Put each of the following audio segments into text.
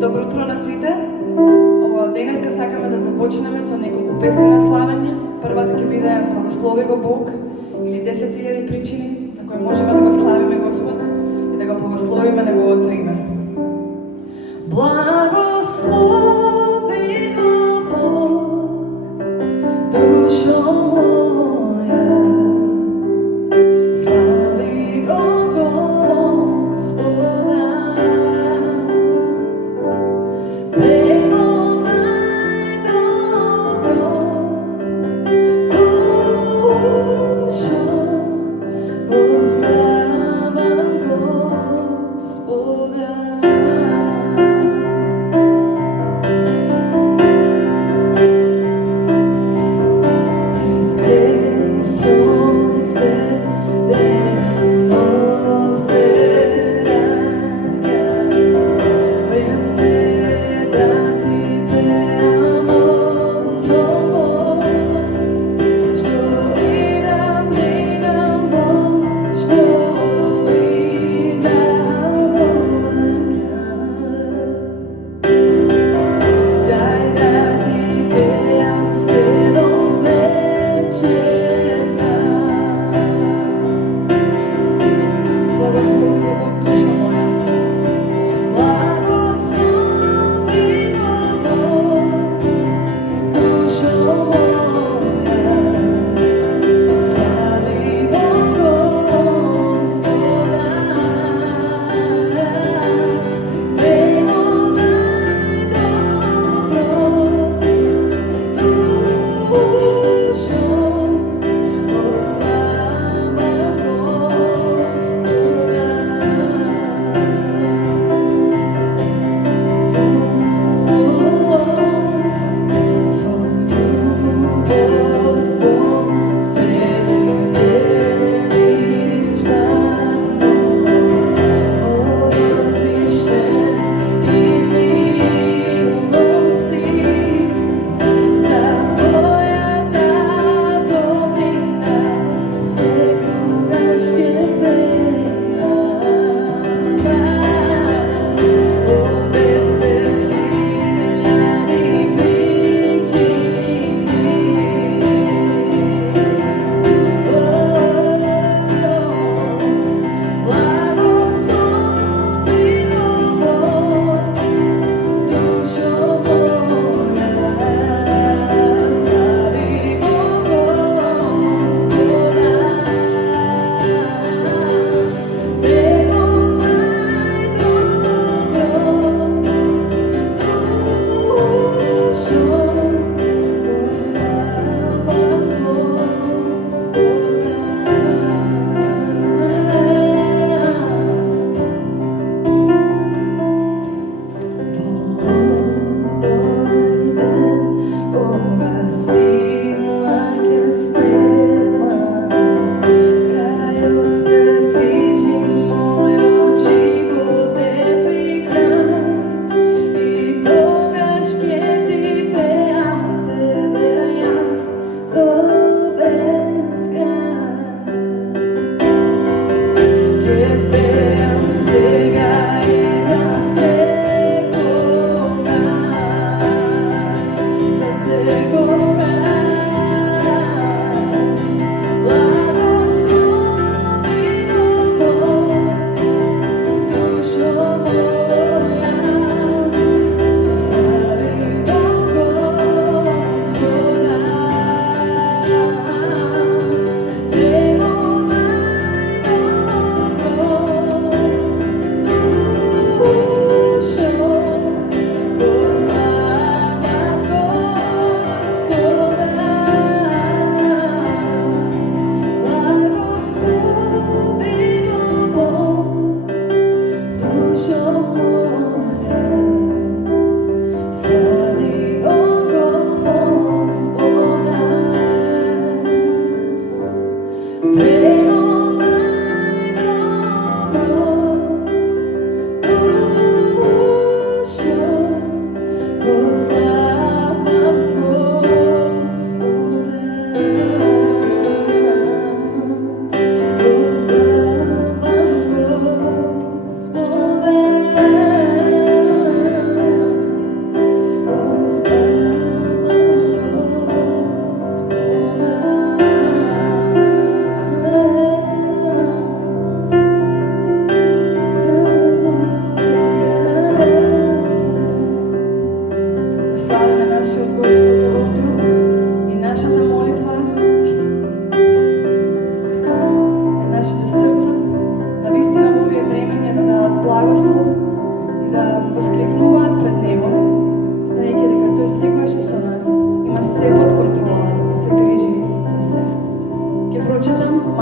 Добро утро на сите. Денеска сакаме да започнеме со неколку песни на славење. Првата ќе биде Благослови го Бог или 10.000 причини за кои можеме да го славиме Господ и да го благословиме Неговото име. Благослови го Бог, душо моја, слави го Господа. Слава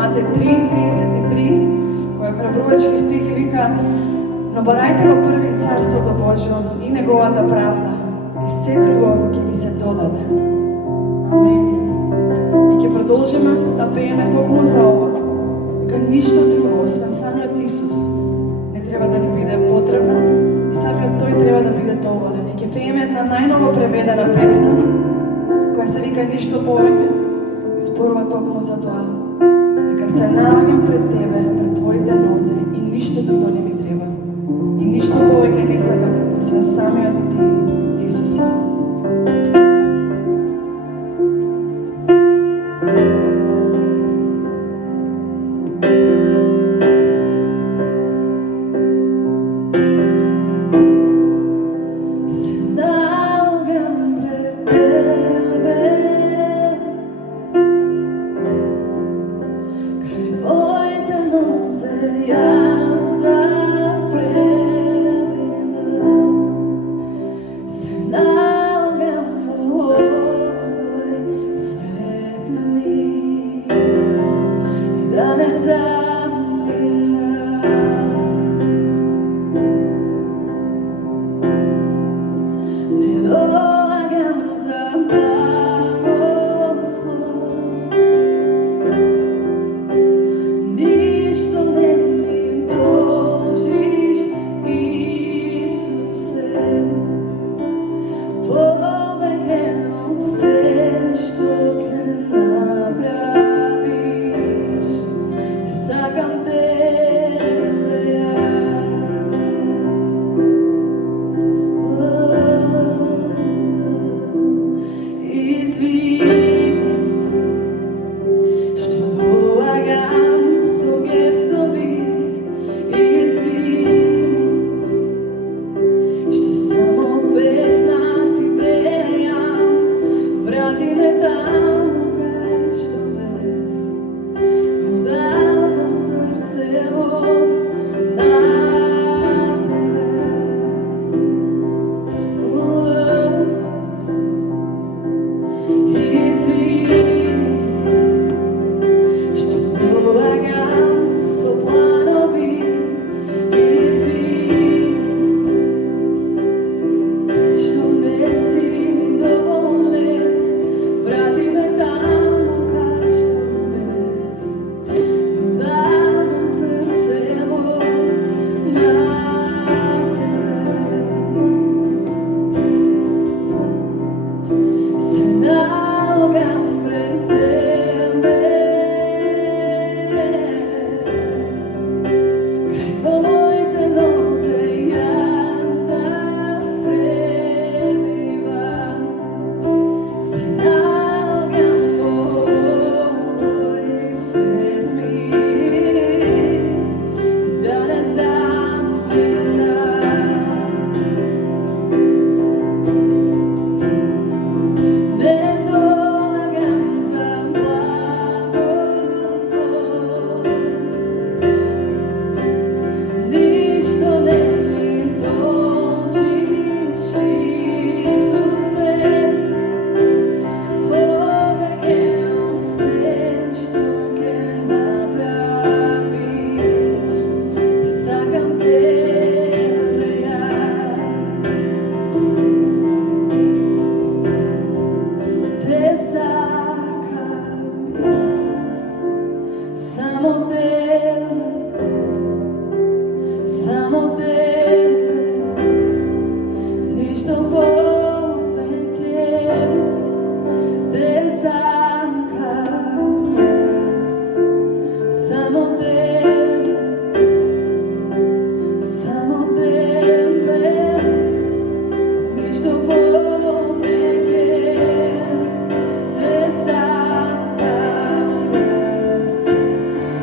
Матеј 3:33, кој е храбрувачки стих и вика: но барајте го први Царството Божјо и неговата правда, и се друго ќе ви се додаде. Амин. И ќе продолжиме да пееме токму за ова, дека ништо друго освен самиот Исус не треба да ни биде потребно и самиот Тој треба да биде доволен. И ќе пееме една најново преведена песна која се вика Ништо повеќе и зборува токму за тоа, дека се наоѓам пред Тебе, пред Твоите нозе и ништо друго не ми треба. И ништо повеќе не сакам освен самиот Ти, Исусе.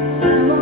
Samo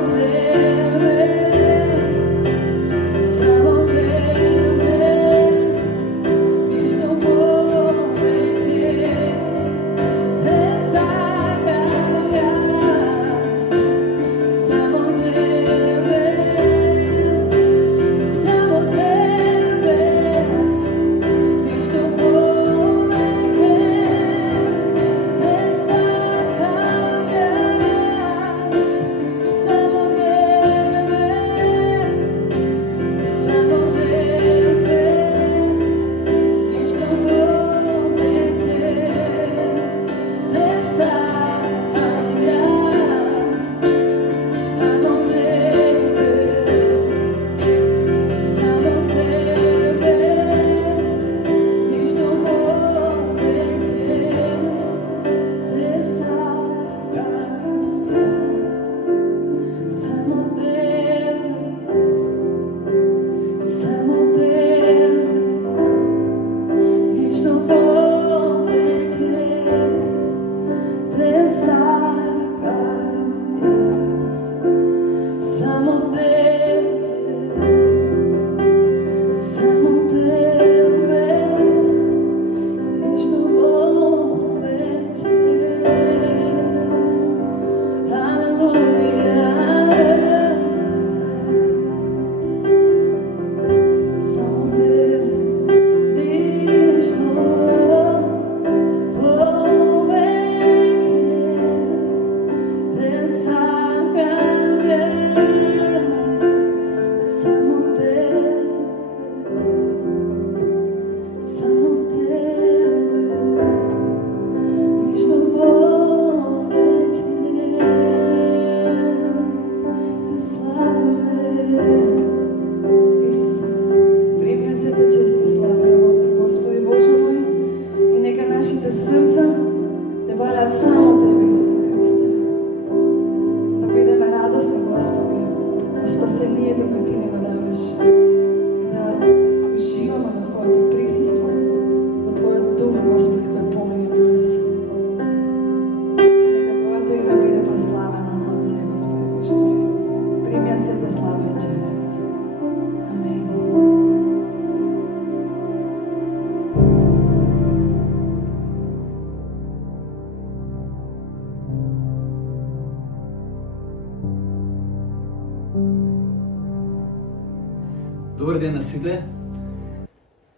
Добар ден на сите.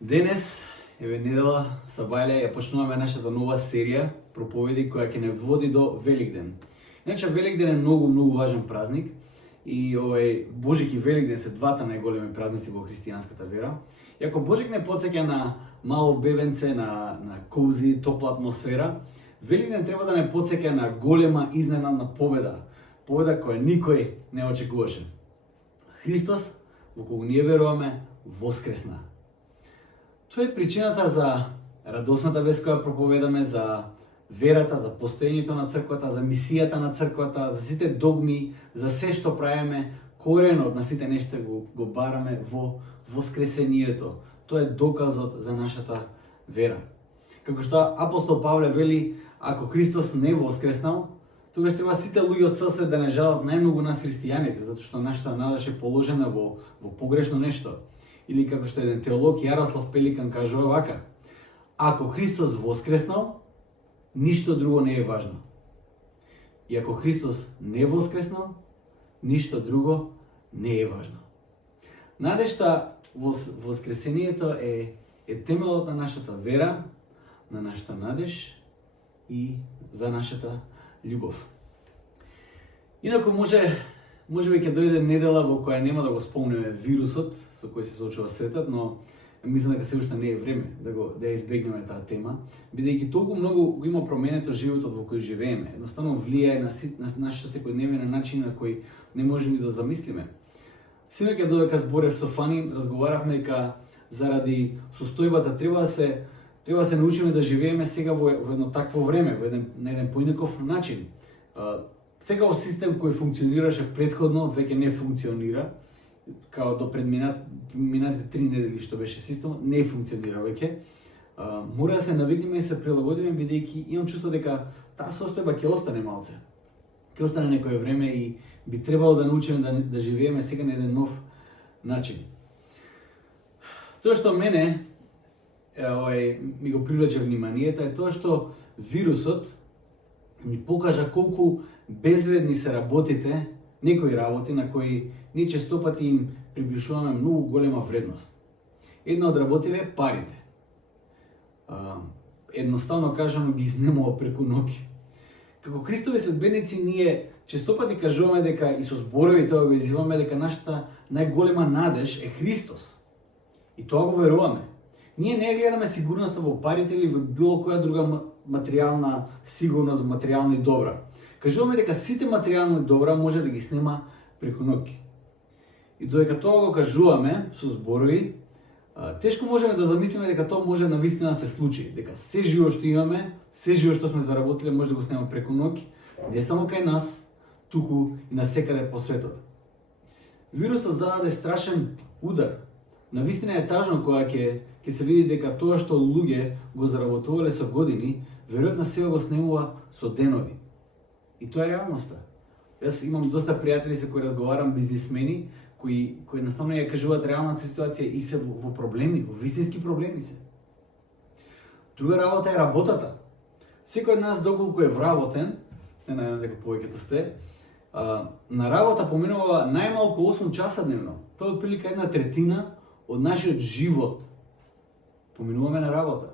Денес, недела, сабајле, ја почнуваме нашата нова серија проповеди која ќе не води до Великден. Иначе Великден е многу важен празник и Божик и Великден се двата најголеми празници во христијанската вера. И ако Божик не потсеќа на мало бебенце, на кози, топла атмосфера, Великден треба да не потсеќа на голема изненадна победа. Победа која никој не очекуваше. Христос, во кого ние веруваме, воскресна. Тоа е причината за радосната вест која проповедаме, за верата, за постоењето на црквата, за мисијата на црквата, за сите догми, за се што правиме, коренот на сите нешта го бараме во воскресението. Тоа е доказот за нашата вера. Како што апостол Павле вели, ако Христос не воскреснал, тогаш треба сите луѓе од цел свет да не жалат најмногу нас христијаните, затоа што нашата надеж е положена во погрешно нешто. Или како што еден теолог Јарослав Пеликан кажува вака: ако Христос воскреснал, ништо друго не е важно. И ако Христос не воскреснал, ништо друго не е важно. Надежта во воскресението е темелот на нашата вера, на нашата надеж и за нашата љубов. Инаку може би ќе дојде недела во која нема да го спомнеме вирусот со кој се соочува светот, но мислам дека се уште не е време да ја избегнеме таа тема, бидејќи толку многу има променето животот во кој живееме. Едноставно влијае на нашиот секојдневен начин на кој не може ни да замислиме. Синоќа додека зборев со Фани, разговаравме дека заради состојбата треба да се научиме да живееме сега во едно такво време, на еден поинаков начин. Секој систем кој функционираше предходно веќе не функционира, као до минатите 3 недели што беше системот, не функционира веќе. Мора да се навикнеме и се прилагодиме, бидејќи имам чувство дека таа состојба ќе остане малце. Ќе остане некое време и би требало да научиме да живееме сега на еден нов начин. Тоа што мене ми го привлече вниманието е тоа што вирусот ни покажа колку безвредни се работите, некои работи на кои ние честопати им приближуваме многу голема вредност. Една од работите е парите. Едноставно кажано ги изнемува преку ноги. Како Христови следбеници ние честопати кажуваме дека и со зборови тоа го изјавуваме дека нашата најголема надеж е Христос. И тоа го веруваме. Ние не гледаме сигурноста во парите или во било која друга материјална сигурност, материјални добра. Кажуваме дека сите материјални добра може да ги снема преку ноги. И додека тоа го кажуваме со зборови, тешко можеме да замислиме дека тоа може навистина да се случи, дека се живот што имаме, се живот што сме заработиле може да го снема преку ноги, не само кај нас, туку и насекаде по светот. Вирусот зададе страшен удар. Навистина е тажно кога ќе се види дека тоа што луѓе го заработувале со години, веројатно сега го снемува со денови. И тоа е реалноста. Јас имам доста пријатели со кои разговарам, бизнисмени, кои едноставно ја кажуваат реалната ситуација и се во проблеми, во вистински проблеми се. Друга работа е работата. Секој од нас доколку е вработен, се најдам дека повеќето сте, на работа поминува најмалку 8 часа дневно. Тоа е отприлика 1/3 од нашиот живот. Поминуваме на работа.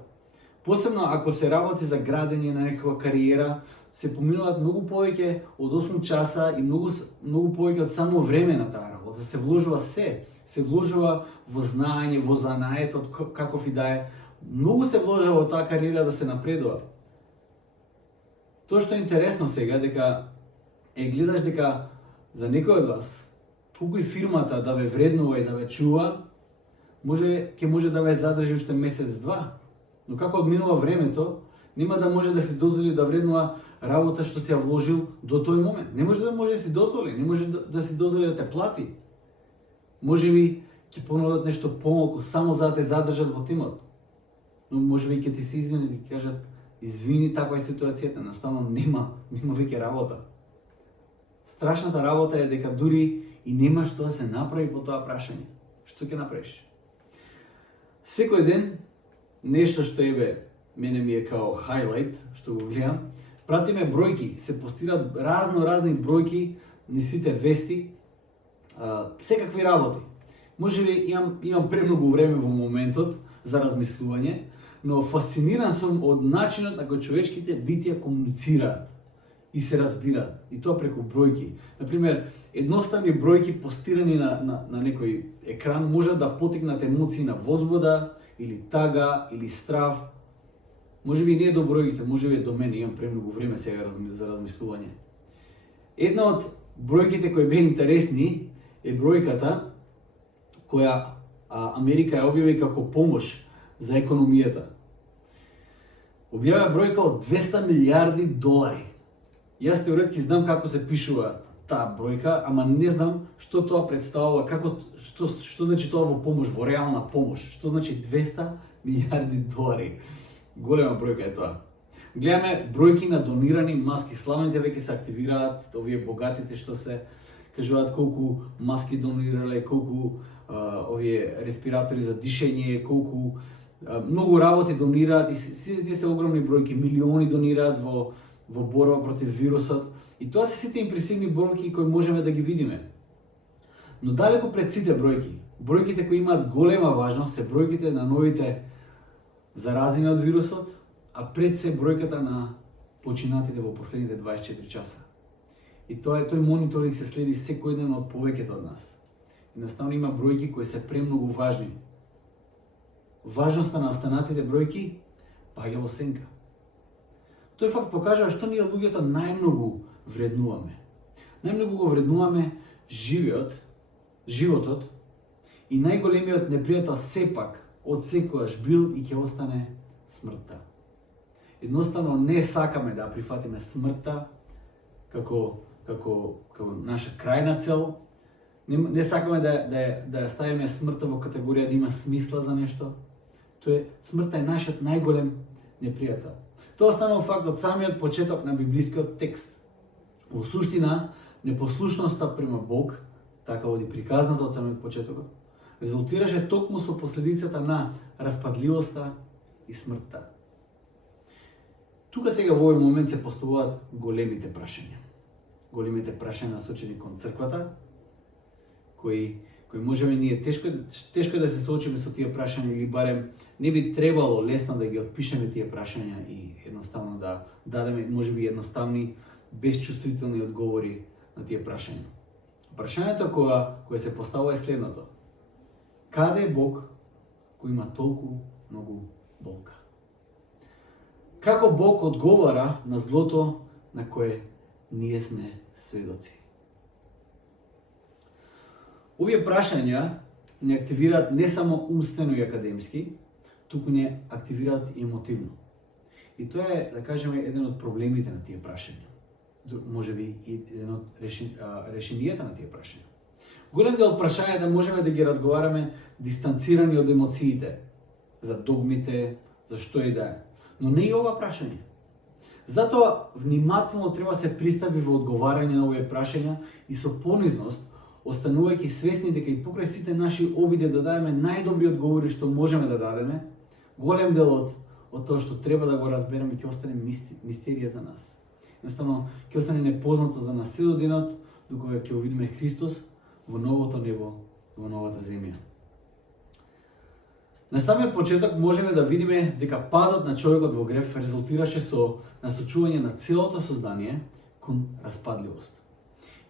Посебно ако се работи за градење на некаква кариера, се поминуваат многу повеќе од 8 часа и многу повеќе од само време на таа работа. Се вложува се вложува во знаење, во занаетот, каков и да е. Многу се вложува во таа кариера да се напредува. Тоа што е интересно сега дека гледаш дека за некој од вас, колку и фирмата да ве вреднува и да ве чува, ќе може да ве задржи уште месец-два. Но како одминува времето, нема да може да се дозволи да вреднува работа што си ја вложил до тој момент. Не може да си дозволи, не може да си дозволи да те плати. Може би ќе понудат нешто помалку само за да те задржат во тимот. Но може би ќе ти се извинат и кажат: извини, таква е ситуацијата, едноставно нема веќе работа. Страшната работа е дека дури и нема што да се направи по тоа прашање. Што ќе направиш? Секој ден нешто што мене ми е као хайлайт, што го гледам, пратиме бројки, се постираат разни бројки, ни сите вести, секакви работи. Можеби имам премногу време во моментот за размислување, но фасциниран сум од начинот на кој човечките битија комуницираат и се разбираат, и тоа преку бројки. Например, едноставни бројки постирани на некој екран можат да потикнат емоции на возбуда, или тага, или страв. Можеби и не е до бројките, можеби е до мене, имам премногу време сега за размислување. Една од бројките кои беа интересни е бројката која Америка ја објави како помош за економијата. Објавија бројка од 200 милиарди долари. Јас теоретски знам како се пишува таа бројка, ама не знам што тоа представува, што значи тоа во помош, во реална помош. Што значи 200 милиарди долари. Голема бројка е тоа. Гледаме бројки на донирани маски. Славните веќе се активираат, овие богатите што се кажуваат колку маски донирале, колку овие респиратори за дишење, колку многу работи донираат и сите тие се огромни бројки, милиони донираат во борба против вирусот. И тоа се сите импресивни бројки кои можеме да ги видиме. Но далеко пред сите бројки, бројките кои имаат голема важност се бројките на новите заразени од вирусот, а пред се бројката на починатите во последните 24 часа. И тој мониторинг се следи секој ден од повеќето од нас. Едноставно има бројки кои се премногу важни. Важноста на останатите бројки паѓа во сенка. Тој факт покажува што ние луѓето најмногу вреднуваме. Најмногу го вреднуваме животот и најголемиот непријател сепак од секојаш бил и ќе остане смртта. Едноставно не сакаме да прифатиме смртта како наша крајна цел. Не сакаме да ја ставиме смртта во категорија да има смисла за нешто. Смртта е нашиот најголем непријател. Тоа станува факт од самиот почеток на библискиот текст. Во суштина, непослушноста према Бог, така оди приказната од самиот почеток, резултираше токму со последицата на распадливоста и смртта. Тука сега во овој момент се поставуваат големите прашања. Големите прашања насочени кон црквата, кои можеме ние тешко да се соочиме со тие прашања или барем не би требало лесно да ги отпишеме тие прашања и едноставно да дадеме можеби едноставни безчувствителни одговори на тие прашања. Прашањето кое се поставува е следното: каде е Бог кој има толку многу болка? Како Бог одговара на злото на кое ние сме сведоци? Овие прашања не активираат не само умствено и академски, туку не активираат и емотивно. И тоа е, да кажеме, еден од проблемите на тие прашања. Можеби и еден од решенијата на тие прашања. Голем дел од прашањата можеме да ги разговараме дистанцирани од емоциите, за догмите, за што и да е. Но не и ова прашање. Затоа внимателно треба се пристапи во одговарање на овие прашања и со понизност, останувајќи свесни дека и покрај сите наши обиди да дадеме најдобри одговори што можеме да дадеме, голем дел од тоа што треба да го разбереме ќе остане мистерија за нас. Едноставно ќе остане непознато за нас се до денот докога ќе увидиме Христос во новото небо, во новата земја. На самиот почеток можеме да видиме дека падот на човекот во грев резултираше со насочување на целото создание кон распадливост.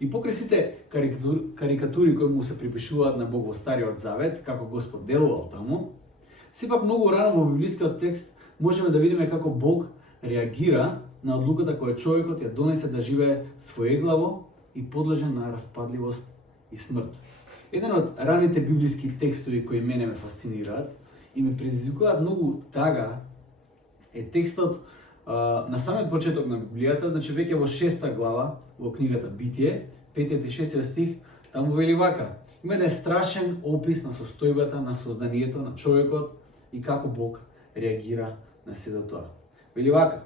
И покрај сите карикатури кои му се припишуваат на Бог во Стариот Завет, како Господ делувал таму, сепак многу рано во библискиот текст можеме да видиме како Бог реагира на одлуката која човекот ја донесе да живее своеглаво и подложен на распадливост и смрт. Еден од раните библиски текстови кои мене ме фасцинираат и ме предизвикуваат многу тага е текстот на самиот почеток на Библијата, значи веќе во 6 глава во книгата Битие, 5 и 6 стих, таму вели вака: има еден страшен опис на состојбата на созданието на човекот и како Бог реагира на сето тоа. Вели вака: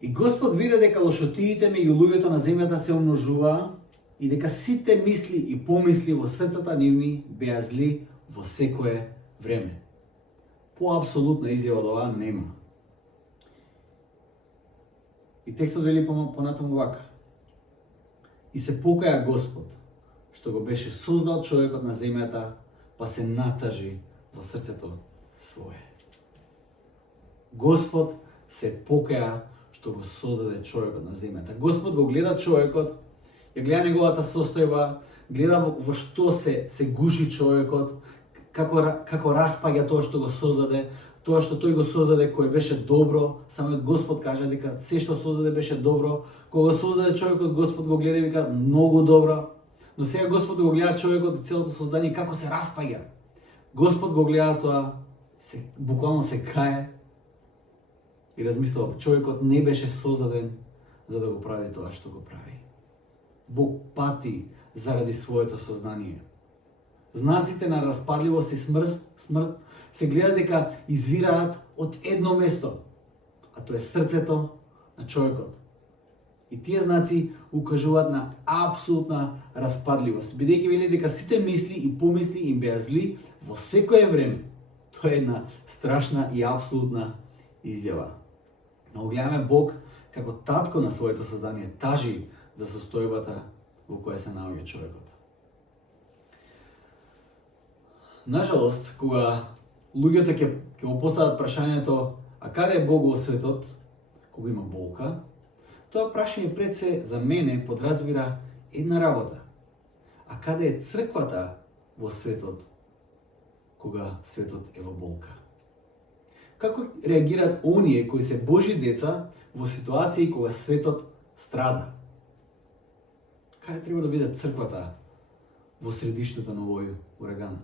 и Господ виде дека лошотиите меѓу луѓето на земјата се умножуваа и дека сите мисли и помисли во срцата нивни беа зли во секое време. По-апсолутна изјава од ова нема. И текстот вели понатаму вака: и се покаја Господ, што го беше создал човекот на земјата, па се натажи во срцето свое. Господ се покаја што го создаде човекот на земјата. Господ го гледа човекот, ја гледа неговата состојба, гледа во што се гуши човекот, како распаѓа тоа што го создаде, тоа што тој го создаде кој беше добро. Самиот Господ кажа дека се што создаде беше добро. Кога го создаде човекот, Господ го гледа и вика многу добро. Но сега Господ го гледа човекот и целото создание како се распаѓа. Господ го гледа тоа, буквално се кае и размислува, човекот не беше создаден за да го прави тоа што го прави. Бог пати заради своето сознание. Знаците на распадливост и смрт се гледа дека извираат од едно место, а тоа е срцето на човекот. И тие знаци укажуваат на апсолутна распадливост, бидејќи вели дека сите мисли и помисли им беа зли во секое време. Тоа е една страшна и апсолутна изјава. Но гледаме Бог како татко на своето создание тажи за состојбата во која се наоѓа човекот. Нажалост, кога луѓето ќе го постават прашањето, а каде е Бог во светот, кога има болка, тоа прашање пред се за мене подразбира една работа. А каде е црквата во светот, кога светот е во болка? Како реагираат оние кои се Божји деца во ситуации кога светот страда? Каде треба да биде црквата во средиштето на овој ураган?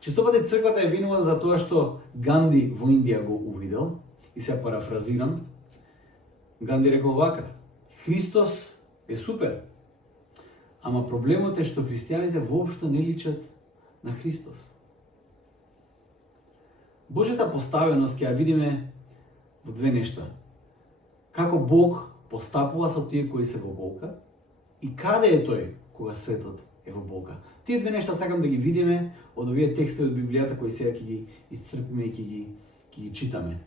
Честопати црквата е винува за тоа што Ганди во Индија го увидел, и се парафразирам. Ганди рекол вака: Христос е супер, ама проблемот е што христијаните воопшто не личат на Христос. Божјата поставеност ќе ја видиме во две нешта. Како Бог постапува со тие кои се во болка и каде е тој кога светот е во болка. Тие две нешта сакам да ги видиме од овие текстови од Библијата кои сега ќе ги исцрпиме и ќе ги читаме.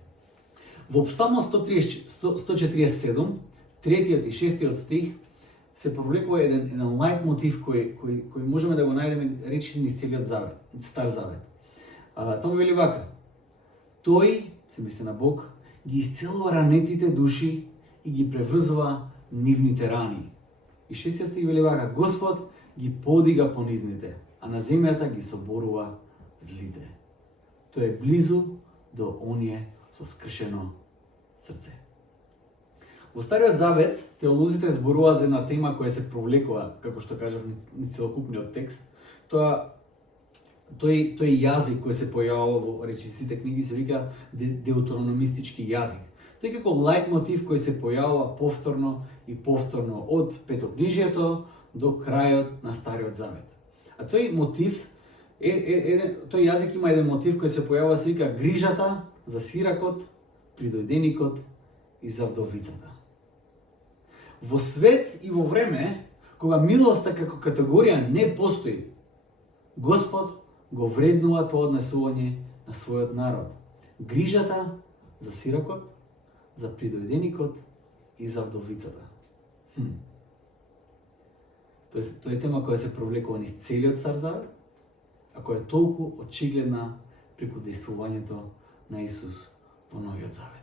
Во Псалм 147, 3 и 6 стих се провлекува еден лајт мотив кој можеме да го најдеме речиси низ целиот завет, Стар Завет. Таму вели вака: Тој, се мисли на Бог, ги исцелува ранетите души и ги преврзува нивните рани. И 6 стих вели вака: Господ ги подига понизните, а на земјата ги соборува злите. Тој е близу до оние со скршено срце. Во Стариот Завет теолозите зборуваат за една тема која се провлекува, како што кажав, низ целокупниот текст. Тој јазик кој се појавува во речисите книги се вика деутрономистички јазик. Тој како лајт мотив кој се појавува повторно и повторно од Петокнижието до крајот на Стариот Завет. А тој мотив тој јазик има еден мотив кој се појавува, се вика грижата за сиракот, придојденикот и за вдовицата. Во свет и во време кога милоста како категорија не постои, Господ го вреднува тоа однесување на својот народ. Грижата за сиракот, за придојденикот и за вдовицата. Тоа е тема која се провлекува низ целиот Стар Завет, а која е толку очигледна преку действувањето на Исус во Новиот Завет.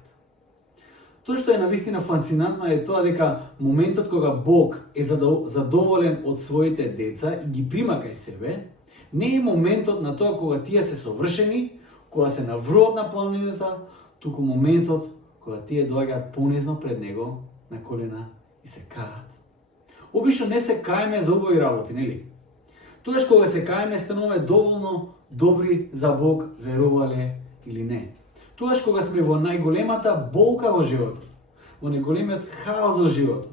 Тоа што е навистина фасцинантно е тоа дека моментот кога Бог е задоволен од своите деца и ги прима кај себе, не е моментот на тоа кога тие се совршени, кога се навруват на планината, туку моментот кога тие доаѓаат понизно пред Него на колена и се каат. Обично не се каеме за убави работи, нели? Тогаш кога се каеме стануваме доволно добри за Бог, верувале или не. Тогаш кога сме во најголемата болка во животот, во најголемиот хаос во животот,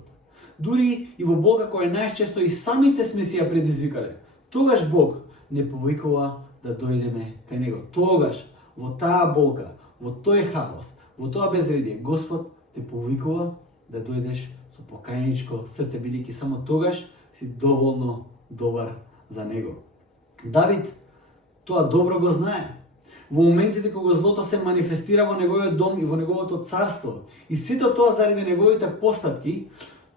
дури и во болка која најчесто и самите сме си ја предизвикале, тогаш Бог не повикува да дојдеме кај Него. Тогаш, во таа болка, во тој хаос, во тоа безредие, Господ те повикува да дојдеш со покајничко срце, бидејќи само тогаш си доволно добар за Него. Давид тоа добро го знае. Во моментите кога злото се манифестира во неговиот дом и во неговото царство, и сето тоа заради неговите постапки,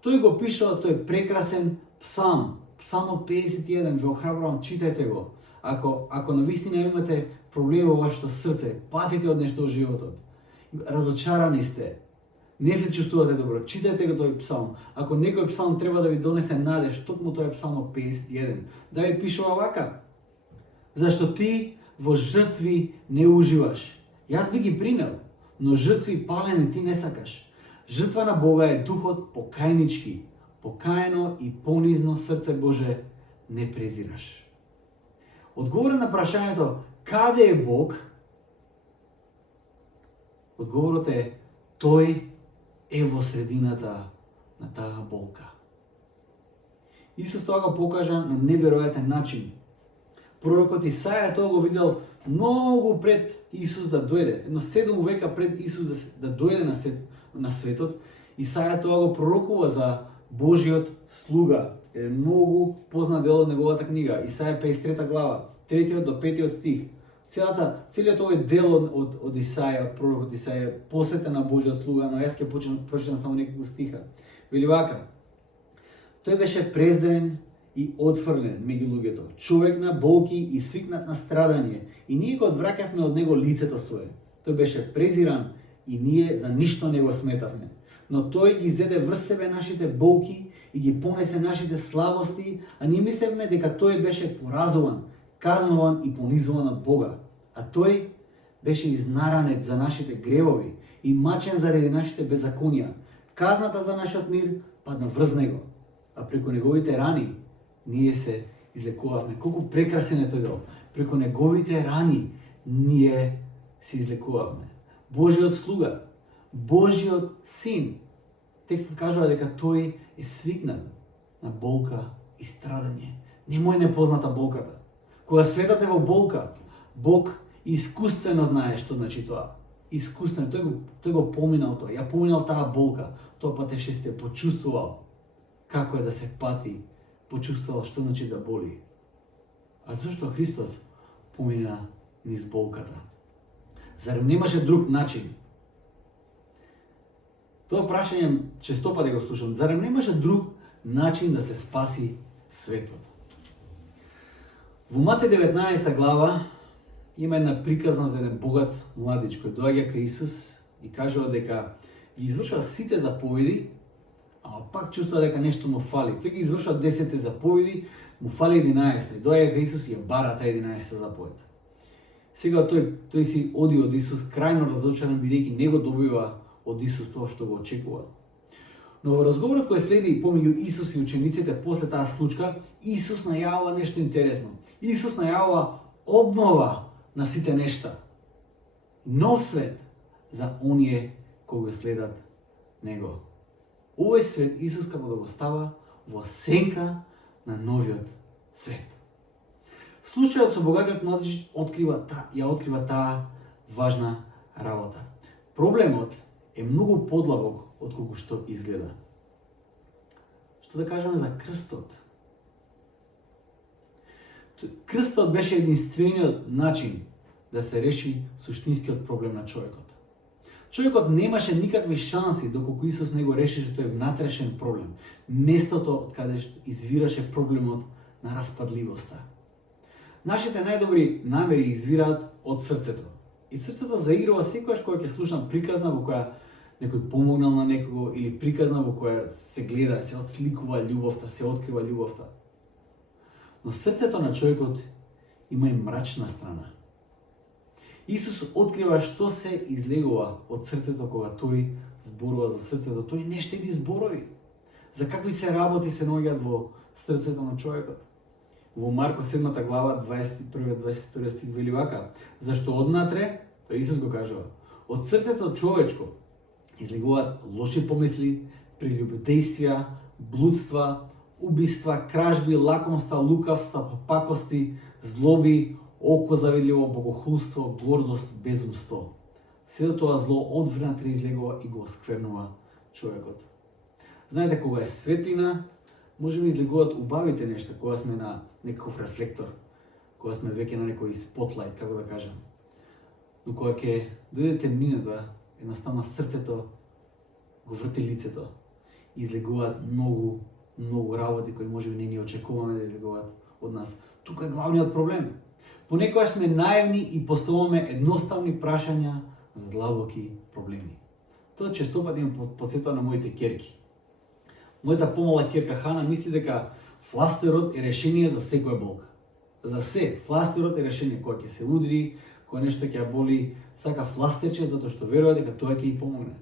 тој го пишува тој прекрасен псалм, Псалмот 51, ве охрабрувам, читајте го. Ако навистина имате проблеми во вашето срце, патите од нешто во животот, разочарани сте, не се чувствувате добро, читајте го тој псалм. Ако некој псалм треба да ви донесе надеж, токму тој е Псалмот 51. Давид пишува вака: зашто ти во жртви не уживаш. Јас би ги принел, но жртви палени ти не сакаш. Жртва на Бога е духот покајнички, покајано и понизно срце Боже не презираш. Одговорот на прашањето каде е Бог? Одговорот е тој е во средината на таа болка. Исус тоа го покажа на неверојатен начин. Пророкот Исаја тоа го видел многу пред Исус да дојде. Едно 7 века пред Исус да дојде на светот, Исаја тоа го пророкува за Божиот слуга. Е многу познат дел од неговата книга, Исаја 53 глава, 3 до 5 стих. Целиот овој дел од Исаја, од пророкот Исаја, посветен на Божиот слуга, но јас ќе прочитам само неколку стиха. Вели вака: тој беше презрен и отфрлен меѓу луѓето, човек на болки и свикнат на страдање, и ние го одвраќавме од него лицето свое. Тој беше презиран и ние за ништо не го сметавме. Но тој ги зеде врз себе нашите болки и ги понесе нашите слабости, а ние мислевме дека тој беше поразуван, казнуван и понизуван од Бога. А тој беше изнаранет за нашите гревови и мачен заради нашите беззаконија. Казната за нашиот мир падна врз него, а преку неговите рани ние се излекувавме. Колку прекрасен е тој дел. Преку неговите рани ние се излекувавме. Божиот слуга, Божиот син. Текстот кажува дека тој е свикнат на болка и страдање. Не му е непозната болката. Кога светот е во болка, Бог искуствено знае што значи тоа. Искуствено, тој го поминал тоа. Ја поминал таа болка, тоа патешествие, почувствувал како е да се пати, почувствувал што значи да боли. А зашто Христос помина низ болката? Зарем немаше друг начин? Тоа прашање честопати го слушам. Зарем немаше друг начин да се спаси светот? Во Матеј 19 глава има една приказна за еден богат младич кој доаѓа кај Исус и кажува дека ги извршува сите заповеди, ама пак чувствува дека нешто му фали. Тој ги извршува 10 заповеди, му фали 11. Доаѓа кај Исус и ја бара таа 11 заповед. Сега тој си оди од Исус крајно разочаран бидејќи не го добива од Исус тоа што го очекува. Но во разговорот кој следи помеѓу Исус и учениците после таа случка, Исус најавува нешто интересно. Исус најавува обнова на сите нешта. Нов свет за оние кои го следат Него. Овој свет Исус како да го става во сенка на новиот свет. Случајот со богатиот младич ја открива таа важна работа. Проблемот е многу подлабок од колку што изгледа. Што да кажеме за крстот? Крстот беше единствениот начин да се реши суштинскиот проблем на човекот. Човекот немаше никакви шанси доколку Исус не го решеше тој внатрешен проблем, местото од каде извираше проблемот на распадливоста. Нашите најдобри намери извираат од срцето. И срцето заигрува секогаш кога ќе слушам приказна во која некој помогнал на некого или приказна во која се гледа, се отсликува љубовта, се открива љубовта. Но срцето на човекот има и мрачна страна. Исус открива што се излегува од срцето кога тој зборува за срцето. Тој не штеди зборови. За какви се работи се наоѓаат во срцето на човекот. Во Марко 7 глава 21-22 стих вели вака: зашто однатре, тој Исус го кажува, од срцето човечко излегуваат лоши помисли, прелюбодејствија, блудства, убиства, кражби, лакомства, лукавства, пакости, злоби, око завидливо, богохулство, гордост, безумство. Сето тоа зло од внатре излегува и го осквернува човекот. Знаете, кога е светлина, може би излегуваат убавите нешта, кога сме на некаков рефлектор, кога сме веќе на некој спотлайт, како да кажам. Но кога ќе дојде темнината, едноставно срцето го врти лицето, излегуваат многу многу работи кои можеби не ни очекуваме да излегуваат од нас. Тука е главниот проблем. Понекогаш сме наивни и поставуваме едноставни прашања за длабоки проблеми. Тоа честопати ме потсетува на моите ќерки. Мојата помала ќерка Хана мисли дека фластерот е решение за секоја болка. За се, фластерот е решение кога ќе се удри, кога нешто ќе ја боли, сака фластерче затоа што верува дека тоа ќе ја помогне.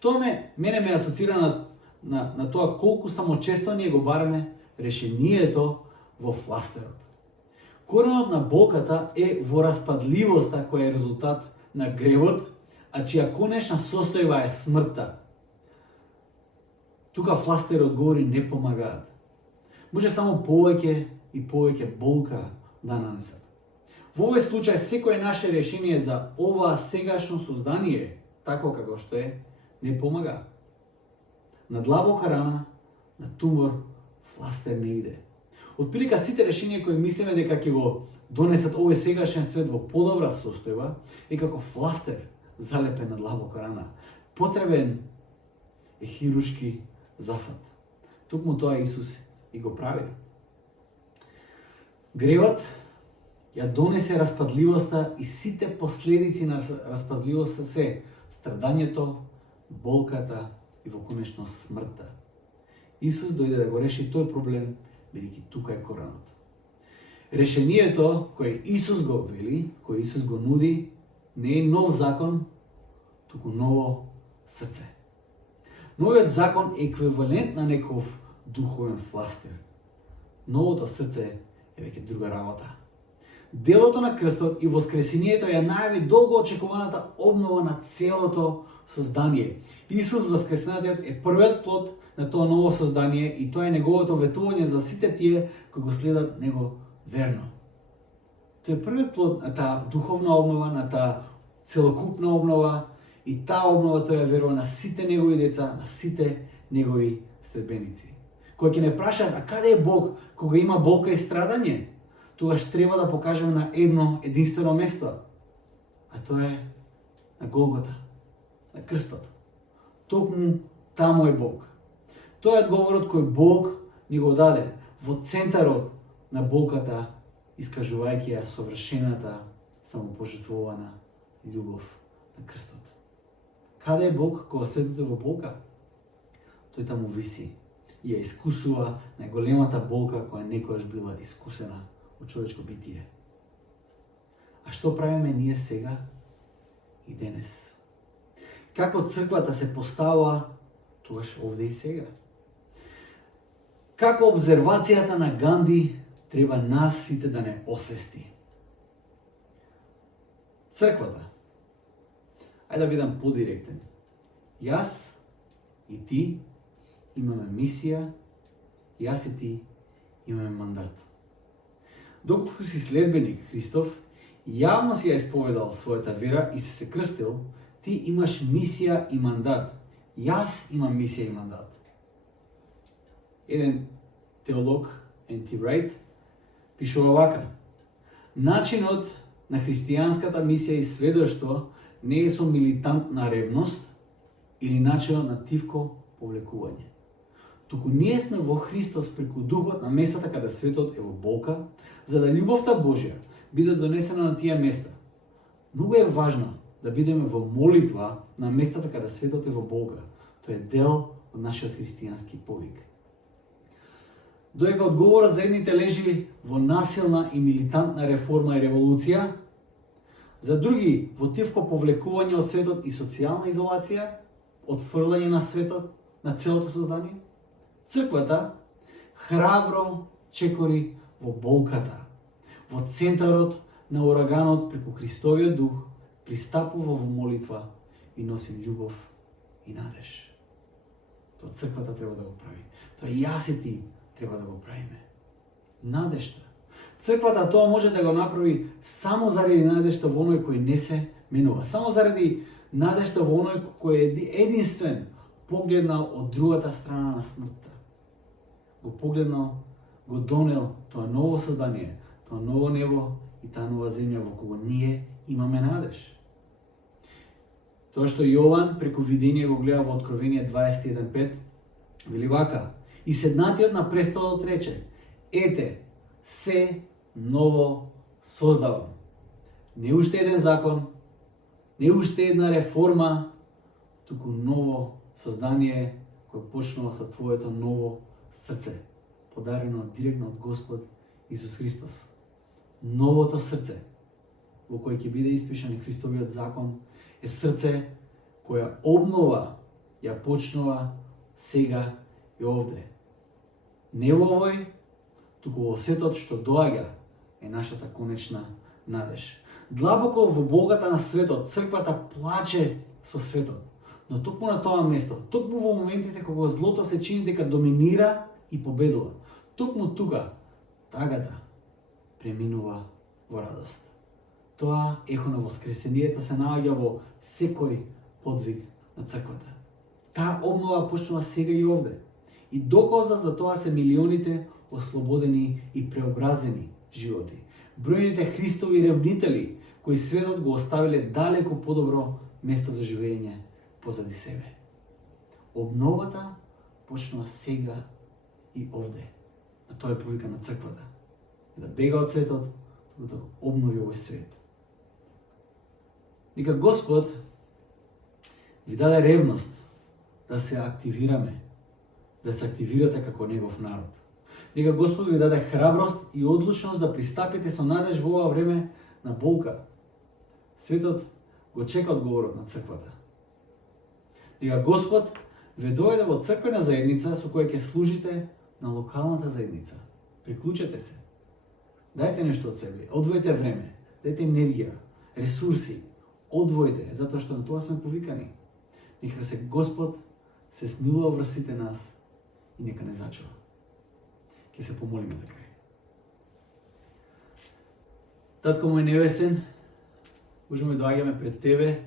Тоа мене ме асоцира на тоа колку само често ние го бараме решението во фластерот. Коренот на болката е во распадливоста која е резултат на гревот, а чија конечна состојба е смртта. Тука фластерот говори не помагаат. Може само повеќе и повеќе болка да нанесат. Во овој случај секое наше решение за ова сегашно создание, тако како што е, не помага. На длабока рана, на тумор, фластер не иде. Отприлика сите решенија кои мислиме дека ќе го донесат овој сегашен свет во подобра состојба е како фластер залепен на длабока рана. Потребен е хируршки зафат. Токму тоа Исус и го прави. Гревот ја донесе распадливоста и сите последици на распадливоста се страдањето, болката и во конечно смртта. Исус дојде да го реши тој проблем, бидејќи тука е коренот. Решението кое Исус го вели, кое Исус го нуди, не е нов закон, туку ново срце. Новиот закон е еквивалент на некој духовен фластер. Новото срце е веќе друга работа. Делото на крстот и воскресението ја најави долго очекуваната обнова на целото создание. Исус воскреснатиот е првиот плод на тоа ново создание и тоа е неговото ветување за сите тие кои го следат него верно. Тој е првиот плод на таа духовна обнова, на таа целокупна обнова и таа обнова тој ја верува на сите негови деца, на сите негови следбеници. Кои ќе не прашаат, а каде е Бог кога има болка и страдање? Тогаш треба да покажеме на едно единствено место, а тоа е на Голгота, на крстот. Токму таму е Бог. Тоа е одговорот кој Бог ни го даде во центарот на болката, искажувајќи ја совршената, самопожртвувана љубов на крстот. Каде е Бог кога светот е во болка? Тој таму виси и ја искусува најголемата болка која некојаш била искусена од човечко битие. А што правиме ние сега и денес? Како црквата се поставува тогаш овде и сега? Како обзервацијата на Ганди треба нас сите да не освести? Црквата. Ајде да бидам подиректен. Јас и ти имаме мисија, јас и ти имаме мандат. Доколку си следбеник Христов, јавно си ја исповедал својата вера и се крстил, ти имаш мисија и мандат. Јас имам мисија и мандат. Еден теолог, Н.Т. Врајт, пишува вака: начинот на христијанската мисија и сведоштво не е со милитантна ревност или начинот на тивко повлекување. Туку ние сме во Христос преку Духот на местата каде светот е во болка, за да љубовта Божја биде донесена на тие места. Многу е важно да бидеме во молитва на местата каде светот е во болка. Тоа е дел од нашиот христијански повик. Додека одговорот за едните лежи во насилна и милитантна реформа и револуција, за други во тивко повлекување од светот и социјална изолација, отфрлање на светот, на целото создание, црквата храбро чекори во болката, во центарот на ураганот преку Христовиот дух, пристапува во молитва и носи љубов и надеж. Тоа црквата треба да го прави. Тоа јас и ти треба да го правиме. Надежта. Црквата тоа може да го направи само заради надежта во оној кој не се менува. Само заради надежта во оној кој е единствен погледнал од другата страна на смртта. Го погледнал, го донел тоа ново создание, тоа ново небо и таа нова земја во кого ние имаме надеж. Тоа што Јован преку видение го гледа во Откровение 21:5, вели вака: И седнатиот на престолот рече: ете, се ново создавам. Не уште еден закон, не уште една реформа, туку ново создание кој почнува со твоето ново срце, подарено директно од Господ Исус Христос. Новото срце во кој ќе биде испишан и Христовиот закон е срце која обнова ја почнува сега и овде. Не во овој, туку во светот што доаѓа е нашата конечна надеж. Длабоко во богата на светот, црквата плаче со светот. Но токму на тоа место, токму во моментите кога злото се чини дека доминира и победува, токму тука тагата преминува во радост. Тоа ехо на воскресението се наоѓа во секој подвиг на црквата. Таа обнова почнува сега и овде. И доказа за тоа се милионите ослободени и преобразени животи. Бројните Христови ревнители кои светот го оставиле далеку подобро место за живење позади себе. Обновата почнува сега и овде. А тоа е повика на црквата. Да бега од светот, да го обнови овој свет. Нека Господ ви даде ревност да се активираме, да се активирате како Негов народ. Нека Господ ви даде храброст и одлучност да пристапите со надеж во ова време на болка. Светот го чека одговорот на црквата. Нека Господ ве доведе во црквена заедница со која ќе служите на локалната заедница. Приклучете се. Дајте нешто од себе, одвојте време, дајте енергија, ресурси, одвојте, затоа што на тоа сме повикани. Нека се Господ се смилува врз сите нас и нека не зачува. Ќе се помолиме за крај. Татко мој небесен, можеме доаѓаме пред Тебе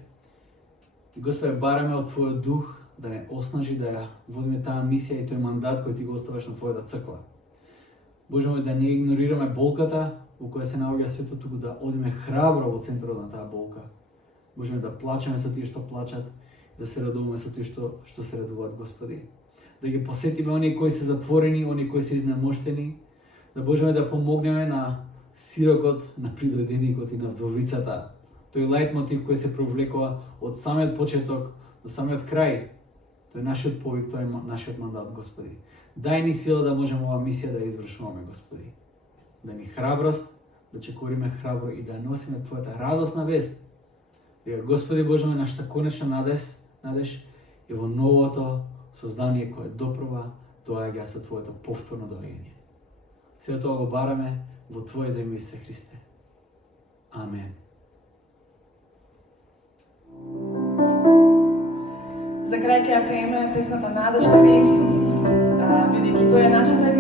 и Господе бараме од Твојот дух да не оснажи да ја водиме таа мисија и тој мандат кој Ти го оставаш на Твојата црква. Боже мој, да не игнорираме болката во која се наоѓа светот, туку да одиме храбро во центарот на таа болка. Боже мој, да плачеме со тие што плачат, да се радуваме со тие што се радуваат, Господи. Да ги посетиме оние кои се затворени, оние кои се изнемоштени, да можеме да помогнеме на сирокот, на придојденикот и на вдовицата. Тој лајт мотив кој се провлекува од самиот почеток до самиот крај. Тој е нашиот повик, тој е нашиот мандат, Господи. Дај ни сила да можеме оваа мисија да ја извршуваме, Господи. Да ни храброст, да чекориме храбро и да носиме Твојата радосна вест. Дека Господи Боже, нашата конечна надеж е во новото создание кое допрва доаѓа со Твоето повторно доаѓање. Сето тоа го бараме во Твоето име, Исусе Христе. Амен. За крај ќе ја пееме песната Надеж на Исус, бидејќи тој е нашата